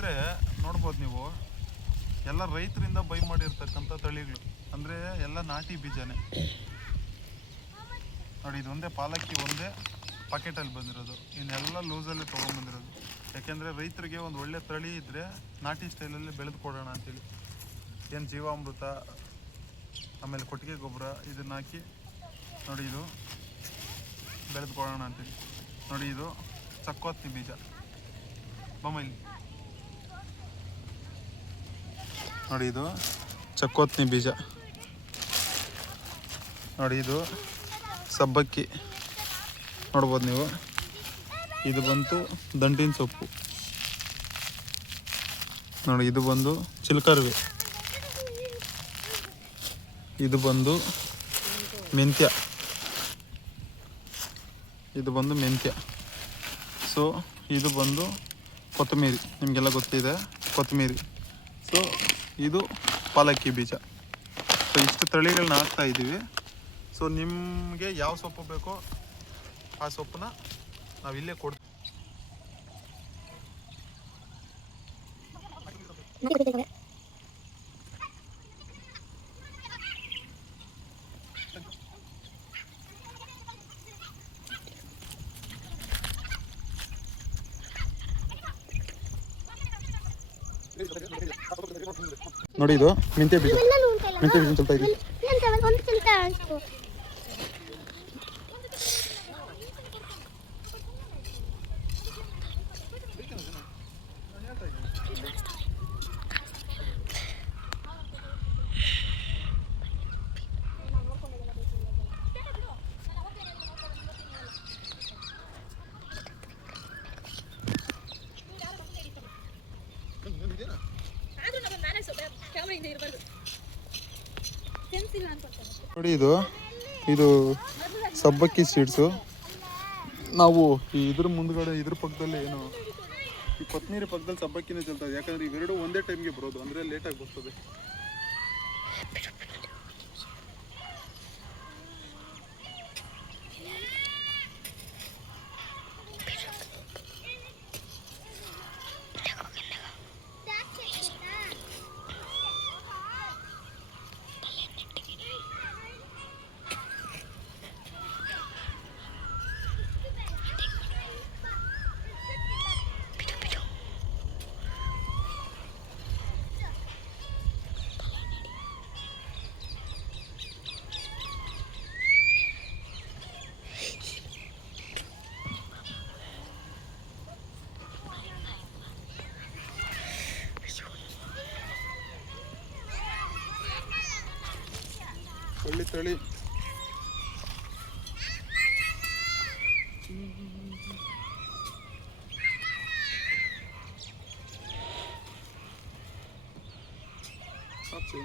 ಸ್ನೇಹಿತರೆ ನೋಡ್ಬೋದು ನೀವು, ಎಲ್ಲ ರೈತರಿಂದ ಬೈ ಮಾಡಿರ್ತಕ್ಕಂಥ ತಳಿಗಳು, ಅಂದರೆ ಎಲ್ಲ ನಾಟಿ ಬೀಜನೇ ನೋಡಿ. ಇದು ಒಂದೇ ಪಾಲಕ್ಕಿ ಒಂದೇ ಪಾಕೆಟಲ್ಲಿ ಬಂದಿರೋದು, ಇನ್ನೆಲ್ಲ ಲೂಸಲ್ಲಿ ತೊಗೊಂಬಂದಿರೋದು. ಯಾಕೆಂದರೆ ರೈತರಿಗೆ ಒಂದು ಒಳ್ಳೆ ತಳಿ ಇದ್ದರೆ ನಾಟಿ ಸ್ಟೈಲಲ್ಲಿ ಬೆಳೆದು ಕೊಡೋಣ ಅಂತೇಳಿ. ಏನು ಜೀವಾಮೃತ ಆಮೇಲೆ ಕೊಟ್ಟಿಗೆ ಗೊಬ್ಬರ ಇದನ್ನು ಹಾಕಿ ನೋಡಿ ಇದು ಬೆಳೆದು ಕೊಡೋಣ ಅಂತೇಳಿ. ನೋಡಿ ಇದು ಚಕ್ಕೋತ್ನಿ ಬೀಜ ಬೊಮ್ಮೈಲಿ ನೋಡಿ, ಇದು ಚಕ್ಕೋತ್ನಿ ಬೀಜ ನೋಡಿ. ಇದು ಸಬ್ಬಕ್ಕಿ ನೋಡ್ಬೋದು ನೀವು. ಇದು ಬಂತು ದಂಟಿನ ಸೊಪ್ಪು ನೋಡಿ. ಇದು ಬಂದು ಚಿಲ್ಕರ್ವೆ, ಇದು ಬಂದು ಮೆಂತ್ಯ, ಇದು ಬಂದು ಮೆಂತ್ಯ. ಸೊ ಇದು ಬಂದು ಕೊತ್ತಂಬರಿ, ನಿಮಗೆಲ್ಲ ಗೊತ್ತಿದೆ ಕೊತ್ತಂಬರಿ. ಸೊ ಇದು ಪಾಲಕ್ಕಿ ಬೀಜ. ಸೊ ಇಷ್ಟು ತಳಿಗಳನ್ನ ಹಾಕ್ತಾ ಇದ್ದೀವಿ. ಸೊ ನಿಮಗೆ ಯಾವ ಸೊಪ್ಪು ಬೇಕೋ ಆ ಸೊಪ್ಪನ್ನ ನಾವಿಲ್ಲೇ ಕೊಡ್ತೀವಿ. ನೋಡಿ ಇದು ಮೆಂತ್ಯ ಬೀಜ, ಮೆಂತ್ಯ ಬೀಜ ಚಲ್ತಾ ಇದೆ. ನೋಡಿ ಇದು ಸಬ್ಬಕ್ಕಿ ಸೀಡ್ಸು. ನಾವು ಇದ್ರ ಮುಂದ್ಗಡೆ ಇದ್ರ ಪಕ್ಕದಲ್ಲಿ ಏನು ಈ ಕೊತ್ತಂಬರಿ ಪಕ್ಕದಲ್ಲಿ ಸಬ್ಬಕ್ಕಿನೇ ಚಲ್ತದೆ. ಯಾಕಂದ್ರೆ ಇವೆರಡು ಒಂದೇ ಟೈಮ್ಗೆ ಬರೋದು, ಅಂದರೆ ಲೇಟಾಗಿ ಬರ್ತದೆ. ಒಳ್ಳೆ ತಳಿ ಸಾಕು.